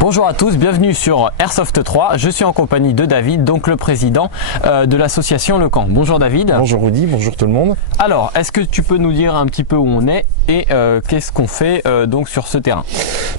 Bonjour à tous, bienvenue sur Airsoft 3. Je suis en compagnie de David, donc le président de l'association Le Camp. Bonjour David. Bonjour Rudy, bonjour tout le monde. Alors, est-ce que tu peux nous dire un petit peu où on est et qu'est-ce qu'on fait donc sur ce terrain?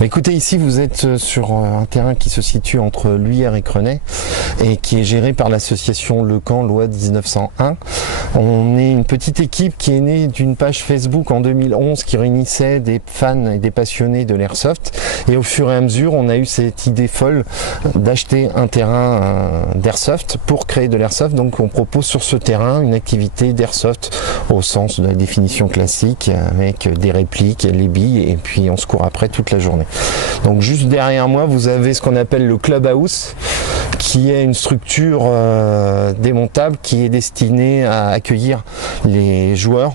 Écoutez, ici vous êtes sur un terrain qui se situe entre Luyères et Crenay et qui est géré par l'association Le Camp Loi 1901. On est une petite équipe qui est née d'une page Facebook en 2011 qui réunissait des fans et des passionnés de l'airsoft, et au fur et à mesure on a eu cette idée folle d'acheter un terrain d'airsoft pour créer de l'airsoft. Donc on propose sur ce terrain une activité d'airsoft au sens de la définition classique, avec des répliques, les billes, et puis on se court après toute la journée. Donc juste derrière moi vous avez ce qu'on appelle le clubhouse, qui est une structure démontable qui est destinée à accueillir les joueurs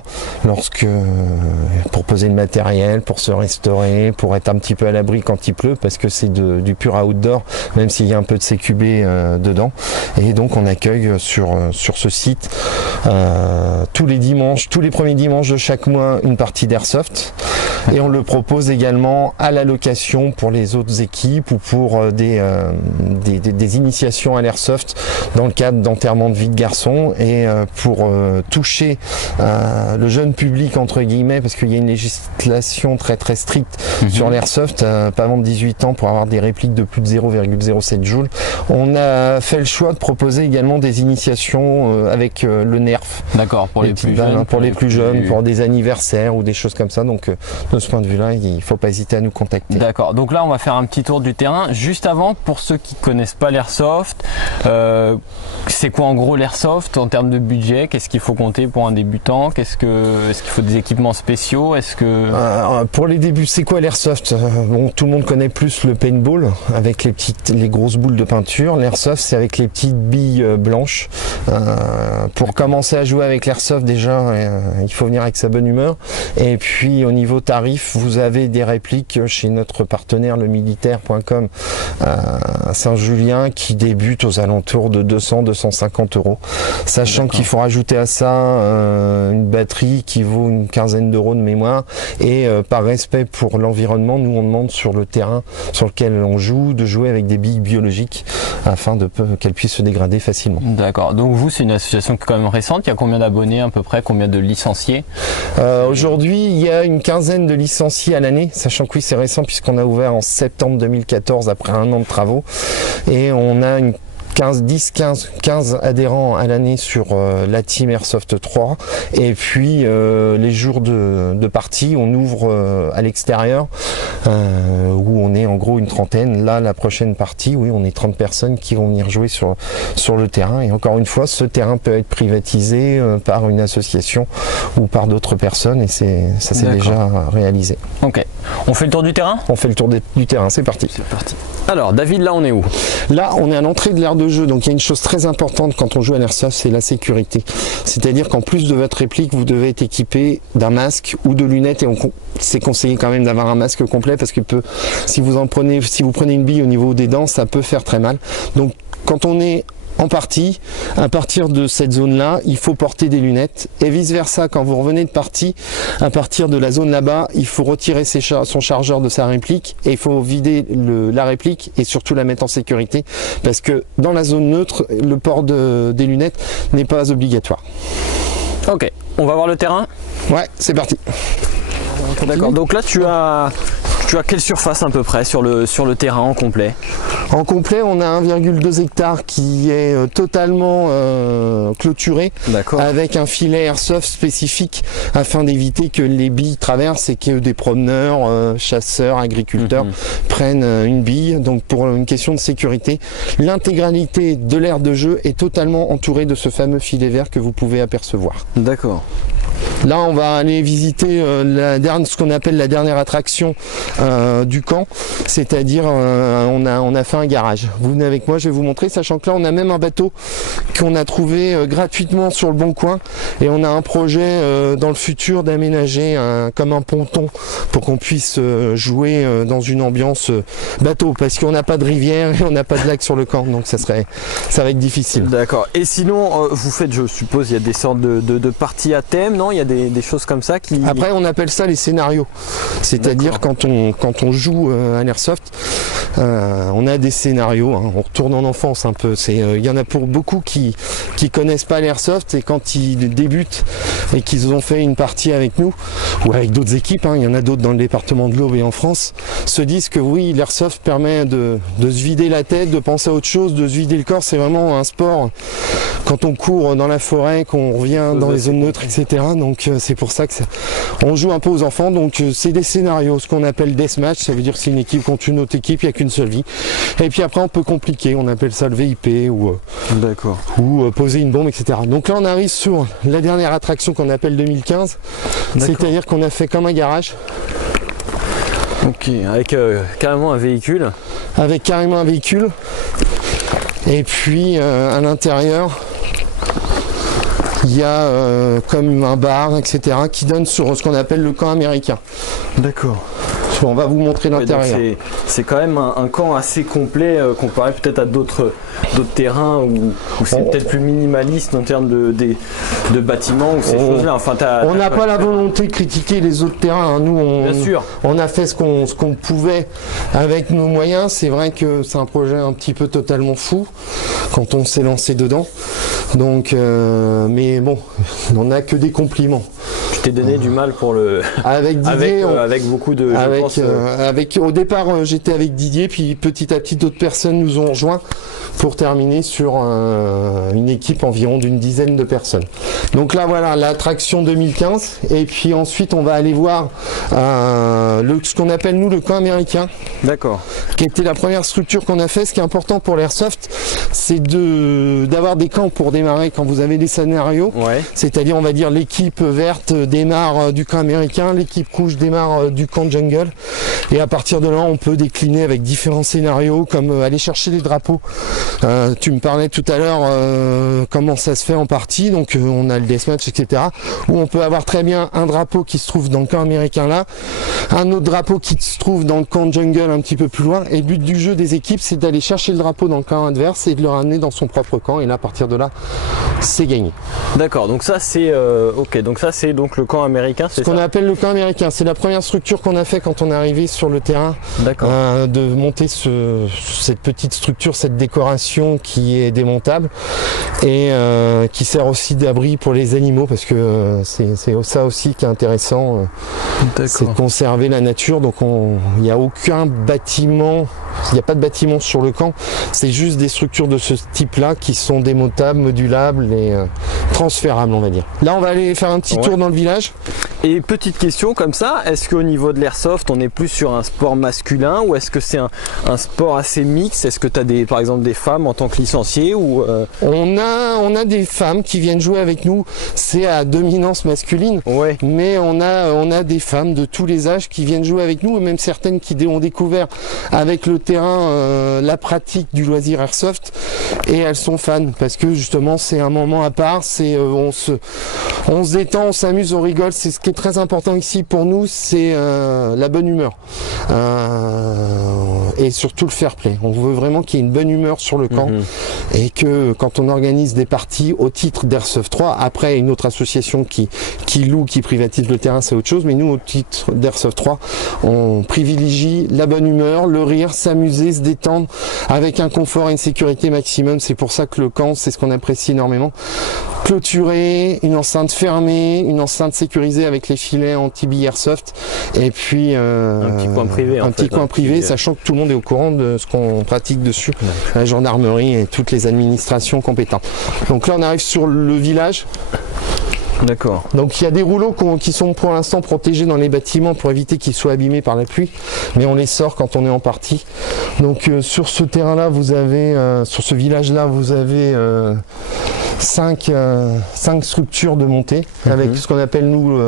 pour poser le matériel, pour se restaurer, pour être un petit peu à l'abri quand il pleut, parce que c'est du pur outdoor, même s'il y a un peu de CQB dedans. Et donc on accueille sur ce site tous les premiers dimanches de chaque mois une partie d'airsoft, et on le propose également à la location pour les autres équipes ou pour des initiations à l'airsoft dans le cadre d'enterrement de vie de garçon, et pour toucher le jeune public entre guillemets, parce qu'il y a une législation très très stricte sur l'airsoft, pas avant de 18 ans pour avoir des répliques de plus de 0,07 joules. On a fait le choix de proposer également des initiations avec le nerf. D'accord, pour les plus jeunes. Pour les plus jeunes, pour des anniversaires ou des choses comme ça. Donc de ce point de vue-là, il ne faut pas hésiter à nous contacter. D'accord, donc là on va faire un petit tour du terrain. Juste avant, pour ceux qui ne connaissent pas l'airsoft, c'est quoi en gros l'airsoft en termes de budget? Qu'est-ce qu'il faut compter pour un débutant? Est-ce qu'il faut des équipements spéciaux? Pour les débuts, c'est quoi l'airsoft? Bon, tout le monde connaît plus le paintball avec les grosses boules de peinture. L'airsoft, c'est avec les petites billes blanches. Pour commencer à jouer avec l'airsoft, déjà, il faut venir avec sa bonne humeur. Et puis au niveau tarif, vous avez des répliques chez notre partenaire le militaire.com à Saint-Julien qui débutent aux alentours de 200-250 €, sachant qu'il faut rajouter à ça une batterie qui vaut une quinzaine d'euros de mémoire, et par respect pour l'environnement, nous on demande sur le terrain sur lequel on joue de jouer avec des billes biologiques afin qu'elles puissent se dégrader facilement. D'accord, donc vous c'est une association qui est quand même récente. Il y a combien d'abonnés à peu près, combien de licenciés? Aujourd'hui il y a une quinzaine de licenciés à l'année, sachant que oui c'est récent puisqu'on a ouvert en septembre 2014 après un an de travaux, et on a une 15 adhérents à l'année sur la team Airsoft 3, et puis les jours de partie on ouvre à l'extérieur où on est en gros une trentaine. Là la prochaine partie, oui, on est 30 personnes qui vont venir jouer sur le terrain, et encore une fois ce terrain peut être privatisé par une association ou par d'autres personnes, et ça s'est déjà réalisé. Ok, on fait le tour du terrain? On fait le tour du terrain, c'est parti. C'est parti. Alors David, là on est où? Là on est à l'entrée de l'aire de jeu. Donc il y a une chose très importante quand on joue à l'airsoft, c'est la sécurité. C'est-à-dire qu'en plus de votre réplique, vous devez être équipé d'un masque ou de lunettes, et c'est conseillé quand même d'avoir un masque complet, parce que si vous prenez une bille au niveau des dents, ça peut faire très mal. Donc quand on est en partie, à partir de cette zone-là, il faut porter des lunettes, et vice-versa, quand vous revenez de partie, à partir de la zone là-bas, il faut retirer son chargeur de sa réplique, et il faut vider la réplique et surtout la mettre en sécurité, parce que dans la zone neutre, le port des lunettes n'est pas obligatoire. Ok, on va voir le terrain? Ouais, c'est parti. D'accord, donc là tu as quelle surface à peu près sur le terrain en complet? En complet, on a 1,2 hectares qui est totalement clôturé, avec un filet airsoft spécifique afin d'éviter que les billes traversent et que des promeneurs, chasseurs, agriculteurs prennent une bille. Donc pour une question de sécurité, l'intégralité de l'aire de jeu est totalement entourée de ce fameux filet vert que vous pouvez apercevoir. D'accord. Là on va aller visiter ce qu'on appelle la dernière attraction du camp, c'est-à-dire on a fait un garage. Vous venez avec moi, je vais vous montrer, sachant que là on a même un bateau qu'on a trouvé gratuitement sur le Bon Coin, et on a un projet dans le futur d'aménager comme un ponton pour qu'on puisse jouer dans une ambiance bateau, parce qu'on n'a pas de rivière et on n'a pas de lac sur le camp, donc ça va être difficile. D'accord. Et sinon vous faites, je suppose, il y a des sortes de parties à thème, non? Il y a des choses comme ça qui... Après on appelle ça les scénarios, c'est-à-dire quand on joue à l'airsoft, On a des scénarios, hein. On retourne en enfance un peu. Il y en a pour beaucoup qui connaissent pas l'airsoft, et quand ils débutent et qu'ils ont fait une partie avec nous ou avec d'autres équipes, hein, il y en a d'autres dans le département de l'Aube et en France, se disent que oui, l'airsoft permet de se vider la tête, de penser à autre chose, de se vider le corps. C'est vraiment un sport quand on court dans la forêt, qu'on revient dans les zones neutres, etc. Donc c'est pour ça que on joue un peu aux enfants. Donc c'est des scénarios, ce qu'on appelle deathmatch, ça veut dire que c'est une équipe contre une autre équipe, il n'y a qu'une seule vie. Et puis après on peut compliquer, on appelle ça le VIP ou poser une bombe, etc. Donc là on arrive sur la dernière attraction qu'on appelle 2015, c'est-à-dire qu'on a fait comme un garage. Ok, avec carrément un véhicule. Avec carrément un véhicule. Et puis à l'intérieur, il y a comme un bar, etc. qui donne sur ce qu'on appelle le camp américain. D'accord. On va vous montrer l'intérieur. C'est quand même un camp assez complet comparé peut-être à d'autres terrains où c'est peut-être plus minimaliste en termes de bâtiments ou ces choses-là. Enfin, on n'a pas la volonté de critiquer les autres terrains, hein. Nous, on a fait ce qu'on pouvait avec nos moyens. C'est vrai que c'est un projet un petit peu totalement fou quand on s'est lancé dedans. Donc, mais bon, on n'a que des compliments. Tu t'es donné du mal pour le. Avec Didier, avec beaucoup de. Au départ, j'étais avec Didier, puis petit à petit, d'autres personnes nous ont rejoints pour terminer sur une équipe environ d'une dizaine de personnes. Donc là, voilà, l'attraction 2015. Et puis ensuite, on va aller voir ce qu'on appelle, nous, le camp américain. D'accord. Qui était la première structure qu'on a fait. Ce qui est important pour l'airsoft, c'est d'avoir des camps pour démarrer quand vous avez des scénarios. Ouais. C'est-à-dire, on va dire, l'équipe verte démarre du camp américain, l'équipe rouge démarre du camp jungle. Et à partir de là, on peut décliner avec différents scénarios, comme aller chercher les drapeaux. Tu me parlais tout à l'heure comment ça se fait en partie. Donc on a le deathmatch, etc. Où on peut avoir très bien un drapeau qui se trouve dans le camp américain là, un autre drapeau qui se trouve dans le camp jungle un petit peu plus loin. Et le but du jeu des équipes, c'est d'aller chercher le drapeau dans le camp adverse et de le ramener dans son propre camp. Et là, à partir de là, c'est gagné. D'accord. Donc ça, c'est Donc ça, c'est donc le camp américain. Ce qu'on appelle le camp américain, c'est la première structure qu'on a fait quand on est arrivé sur le terrain. De monter cette petite structure, cette décoration qui est démontable et qui sert aussi d'abri pour les animaux, parce que c'est ça aussi qui est intéressant, c'est de conserver la nature. Donc il n'y a aucun bâtiment, il n'y a pas de bâtiment sur le camp, c'est juste des structures de ce type là qui sont démontables, modulables et transférables, on va dire. Là on va aller faire un petit tour dans le village. Et petite question comme ça, est-ce qu'au niveau de l'airsoft, on est plus sur un sport masculin ou est-ce que c'est un sport assez mixte? Est-ce que tu as par exemple des femmes en tant que licenciées ou on a des femmes qui viennent jouer avec nous, c'est à dominance masculine, mais on a des femmes de tous les âges qui viennent jouer avec nous, et même certaines qui ont découvert avec le terrain la pratique du loisir airsoft, et elles sont fans parce que justement c'est un moment à part, on se détend, on s'amuse, on rigole. C'est ce qui est très important ici pour nous, c'est la bonne humeur et surtout le fair play. On veut vraiment qu'il y ait une bonne humeur sur le camp, et que quand on organise des parties au titre d'Airsoft 3, après une autre association qui loue, qui privatise le terrain, c'est autre chose, mais nous au titre d'Airsoft 3, on privilégie la bonne humeur, le rire, s'amuser, se détendre avec un confort et une sécurité maximum. C'est pour ça que le camp, c'est ce qu'on apprécie énormément. Clôturé, une enceinte fermée, une enceinte sécurisée avec les filets anti-billes airsoft, et puis un petit coin privé, sachant que tout le monde est au courant de ce qu'on pratique dessus, la gendarmerie et toutes les administrations compétentes. Donc là on arrive sur le village. D'accord. Donc il y a des rouleaux qui sont pour l'instant protégés dans les bâtiments pour éviter qu'ils soient abîmés par la pluie, mais on les sort quand on est en partie. Donc sur ce terrain-là, vous avez, sur ce village-là, vous avez 5 structures de montée avec ce qu'on appelle nous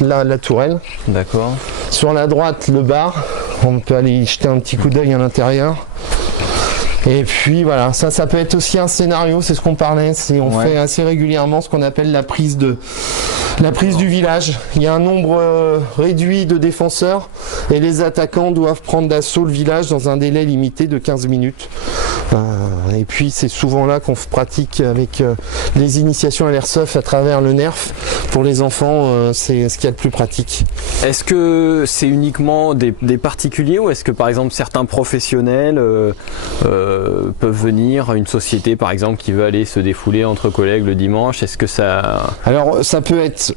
la tourelle. D'accord. Sur la droite, le bar. On peut aller y jeter un petit coup d'œil à l'intérieur. Et puis voilà, ça peut être aussi un scénario, c'est ce qu'on parlait, on fait assez régulièrement ce qu'on appelle la prise du village. Il y a un nombre réduit de défenseurs et les attaquants doivent prendre d'assaut le village dans un délai limité de 15 minutes. Et puis c'est souvent là qu'on pratique avec les initiations à l'airsoft à travers le Nerf. Pour les enfants, c'est ce qu'il y a de plus pratique. Est-ce que c'est uniquement des particuliers ou est-ce que par exemple certains professionnels peuvent venir, une société par exemple qui veut aller se défouler entre collègues le dimanche, est-ce que ça... Alors ça peut être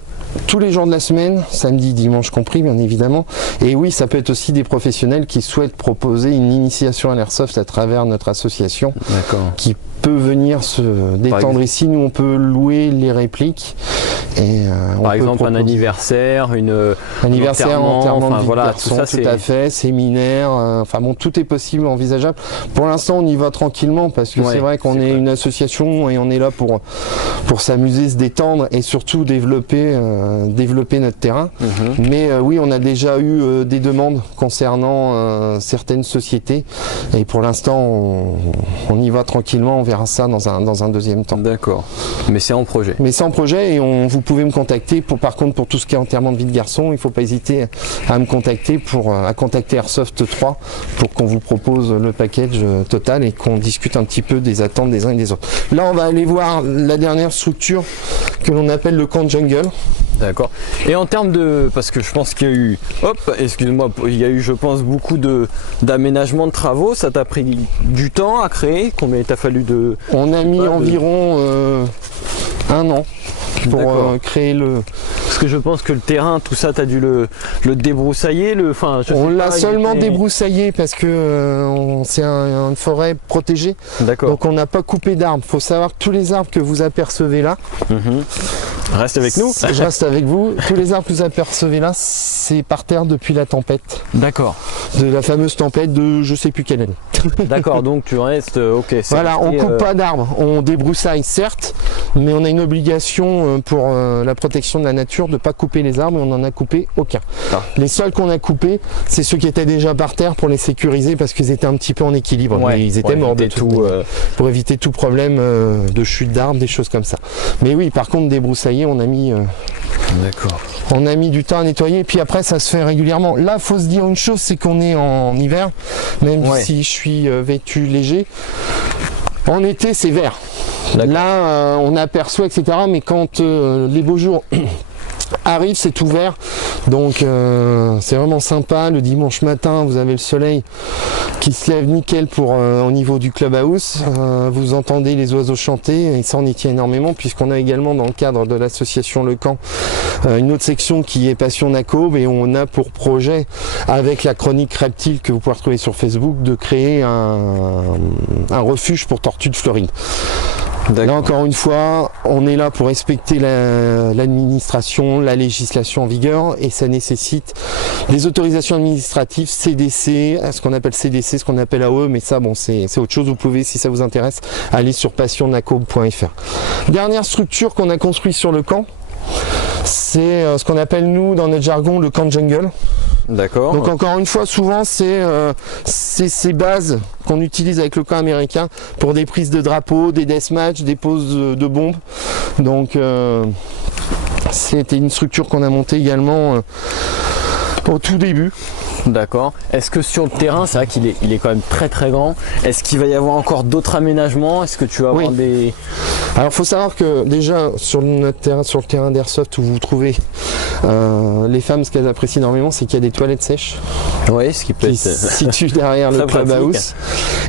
tous les jours de la semaine, samedi, dimanche compris bien évidemment, et oui ça peut être aussi des professionnels qui souhaitent proposer une initiation à l'airsoft à travers notre association. D'accord. Qui peut venir se détendre ici. Nous on peut louer les répliques et par exemple un anniversaire, enterrement de vie de voilà, garçon, tout ça, tout à fait, séminaire, enfin bon, tout est possible, envisageable. Pour l'instant on y va tranquillement parce que c'est vrai qu'on est une association et on est là pour s'amuser, se détendre et surtout développer notre terrain. Mais oui, on a déjà eu des demandes concernant certaines sociétés et pour l'instant on y va tranquillement, on verra ça dans un deuxième temps. D'accord, mais c'est en projet. Mais c'est en projet et vous pouvez me contacter par contre pour tout ce qui est enterrement de vie de garçon, il ne faut pas hésiter à me contacter à contacter Airsoft 3 pour qu'on vous propose le package total et qu'on discute un petit peu des attentes des uns et des autres. Là on va aller voir la dernière structure que l'on appelle le camp jungle. D'accord. Et en termes de... Parce que je pense qu'il y a eu... excuse-moi, il y a eu je pense beaucoup d'aménagements de travaux. Ça t'a pris du temps à créer? Combien il t'a fallu de... On a mis environ 1 an pour créer le... Parce que je pense que le terrain, tout ça, tu as dû le débroussailler. On l'a seulement débroussaillé parce que c'est une forêt protégée. D'accord. Donc on n'a pas coupé d'arbres. Il faut savoir que tous les arbres que vous apercevez là... Reste avec nous. Je reste avec vous. Tous les arbres que vous apercevez là, c'est par terre depuis la tempête. D'accord. De la fameuse tempête de je sais plus quelle année. D'accord, donc tu restes... ok. Voilà, on coupe pas d'arbres. On débroussaille certes, mais on a une obligation pour la protection de la nature de ne pas couper les arbres et on n'en a coupé aucun. Ah. Les seuls qu'on a coupés, c'est ceux qui étaient déjà par terre pour les sécuriser parce qu'ils étaient un petit peu en équilibre. Ouais, ils étaient morts de tout. Pour éviter tout problème de chute d'arbres, des choses comme ça. Mais oui, par contre, débroussailler, on a mis... D'accord. On a mis du temps à nettoyer et puis après ça se fait régulièrement. Là, faut se dire une chose, c'est qu'on est en hiver, même si je suis vêtu léger. En été, c'est vert. Là, on aperçoit, etc. Mais quand les beaux jours arrivent, c'est tout vert. Donc, c'est vraiment sympa. Le dimanche matin, vous avez le soleil qui se lève nickel au niveau du clubhouse. Vous entendez les oiseaux chanter et ça, on y tient énormément puisqu'on a également dans le cadre de l'association Le Camp une autre section qui est Passion Nacobe et on a pour projet avec la chronique reptile que vous pouvez retrouver sur Facebook de créer un refuge pour tortues de Floride. Là encore une fois, on est là pour respecter l'administration, la législation en vigueur et ça nécessite des autorisations administratives, CDC, ce qu'on appelle CDC, ce qu'on appelle AOE, mais ça bon c'est autre chose, vous pouvez si ça vous intéresse aller sur passionnacobe.fr. Dernière structure qu'on a construite sur le camp, c'est ce qu'on appelle nous dans notre jargon le camp jungle. D'accord. Donc encore une fois, souvent c'est ces bases qu'on utilise avec le camp américain pour des prises de drapeaux, des deathmatch, des poses de bombes. Donc c'était une structure qu'on a montée également au tout début. D'accord. Est-ce que sur le terrain, c'est vrai qu'il est quand même très très grand, est-ce qu'il va y avoir encore d'autres aménagements? Est-ce que tu vas avoir des... Alors il faut savoir que déjà sur le terrain d'airsoft où vous trouvez les femmes, ce qu'elles apprécient énormément, c'est qu'il y a des toilettes sèches. Oui, ce qui peut être... se situe derrière le clubhouse.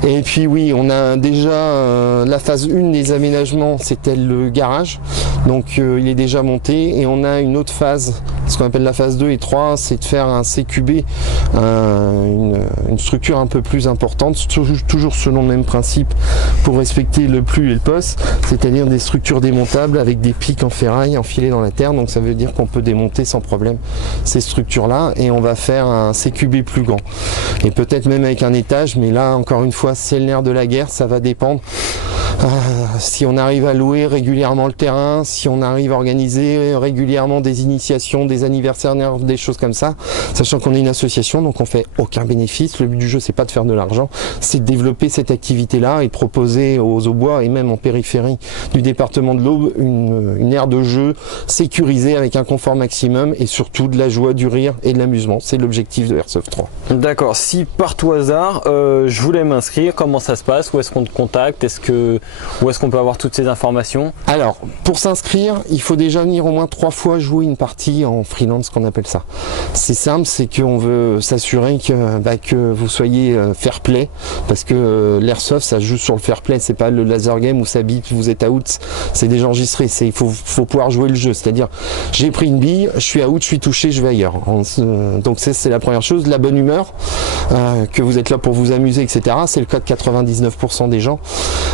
Et puis oui, on a déjà la phase 1 des aménagements, c'était le garage. Donc il est déjà monté et on a une autre phase, ce qu'on appelle la phase 2 et 3, c'est de faire un CQB, une structure un peu plus importante, toujours selon le même principe pour respecter le plus et le poste, c'est-à-dire des structures démontables avec des pics en ferraille enfilés dans la terre. Donc ça veut dire qu'on peut démonter sans problème ces structures-là et on va faire un CQB plus grand. Et peut-être même avec un étage, mais là encore une fois c'est le nerf de la guerre, ça va dépendre Si on arrive à louer régulièrement le terrain, si on arrive à organiser régulièrement des initiations, des anniversaires, des choses comme ça, sachant qu'on est une association, donc on fait aucun bénéfice. Le but du jeu, c'est pas de faire de l'argent, c'est de développer cette activité-là et de proposer aux Aubois et même en périphérie du département de l'Aube une aire de jeu sécurisée avec un confort maximum et surtout de la joie, du rire et de l'amusement. C'est l'objectif de Airsoft 3. D'accord. Si par tout hasard, je voulais m'inscrire, comment ça se passe? Où est-ce qu'on te contacte? Où est-ce qu'on peut avoir toutes ces informations? Alors, pour s'inscrire, il faut déjà venir au moins 3 fois jouer une partie en freelance, qu'on appelle ça. C'est simple, c'est qu'on veut s'assurer que vous soyez fair play, parce que l'airsoft, ça joue sur le fair play, c'est pas le laser game où ça bip, vous êtes out, c'est déjà enregistré. Il faut pouvoir jouer le jeu, c'est-à-dire j'ai pris une bille, je suis out, je suis touché, je vais ailleurs. Donc c'est la première chose, la bonne humeur, que vous êtes là pour vous amuser, etc. C'est le cas de 99% des gens.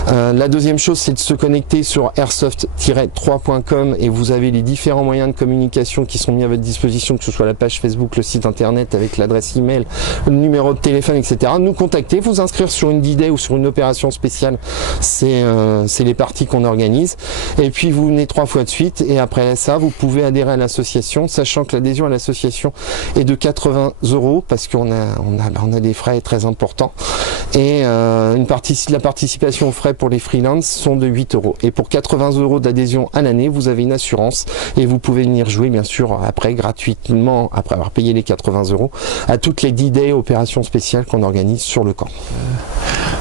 La deuxième chose, c'est de se connecter sur airsoft-3.com et vous avez les différents moyens de communication qui sont mis à votre disposition, que ce soit la page Facebook, le site internet avec l'adresse email, le numéro de téléphone, etc. Nous contacter, vous inscrire sur une D-Day ou sur une opération spéciale, c'est les parties qu'on organise. Et puis vous venez 3 fois de suite et après ça, vous pouvez adhérer à l'association, sachant que l'adhésion à l'association est de 80 € parce qu'on a des frais très importants. Et la participation aux frais pour les freelances sont de 8 €. Et pour 80 € d'adhésion à l'année, vous avez une assurance et vous pouvez venir jouer bien sûr après gratuitement, après avoir payé les 80 € à toutes les D-Day opérations spéciales qu'on organise sur le camp.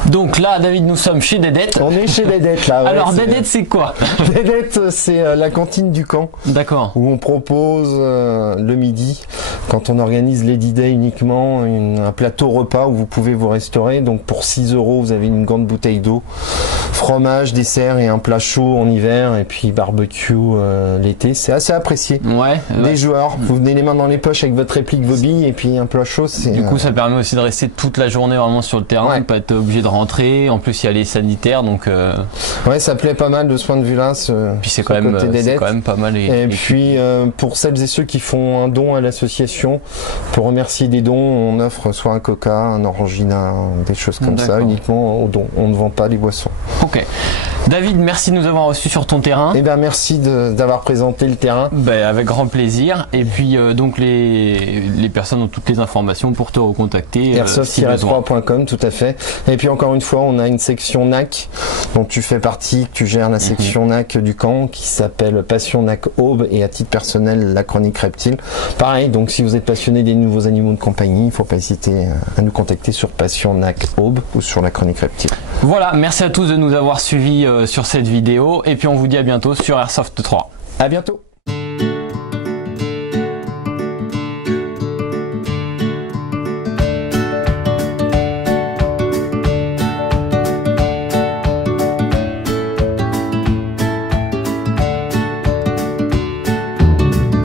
Donc là, David, nous sommes chez Dedet. On est chez Dedet là. Ouais, alors Dedet, c'est quoi? Dedet, c'est la cantine du camp. D'accord. Où on propose le midi, quand on organise les D-Day uniquement, un plateau repas où vous pouvez vous restaurer. Donc pour 6 €, vous avez une grande bouteille d'eau, fromage, dessert et un plat chaud en hiver et puis barbecue l'été. C'est assez apprécié. Ouais. Des joueurs, vous venez les mains dans les poches avec votre réplique, vos billes et puis un plat chaud. Du coup, ça permet aussi de rester toute la journée vraiment sur le terrain, ouais. Pas être obligé de rentrer. En plus, il y a les sanitaires, donc. Ouais, ça plaît pas mal de ce point de vue-là. Puis c'est quand même pas mal. Et puis pour celles et ceux qui font un don à l'association, pour remercier des dons, on offre soit un coca, un orangina, des choses comme ça, uniquement aux dons. On ne vend pas les boissons. Ok. David, merci de nous avoir reçus sur ton terrain. Eh bien, merci d'avoir présenté le terrain. Ben, avec grand plaisir. Et puis donc les personnes ont toutes les informations pour te recontacter. Airsoft-3.com, tout à fait. Et puis encore une fois, on a une section NAC dont tu fais partie, que tu gères la section NAC du camp qui s'appelle Passion NAC Aube et à titre personnel la chronique reptile. Pareil, donc si vous êtes passionné des nouveaux animaux de compagnie, il ne faut pas hésiter à nous contacter sur Passion NAC Aube ou sur la chronique reptile. Voilà, merci à tous de nous avoir suivis sur cette vidéo et puis on vous dit à bientôt sur Airsoft 3. À bientôt.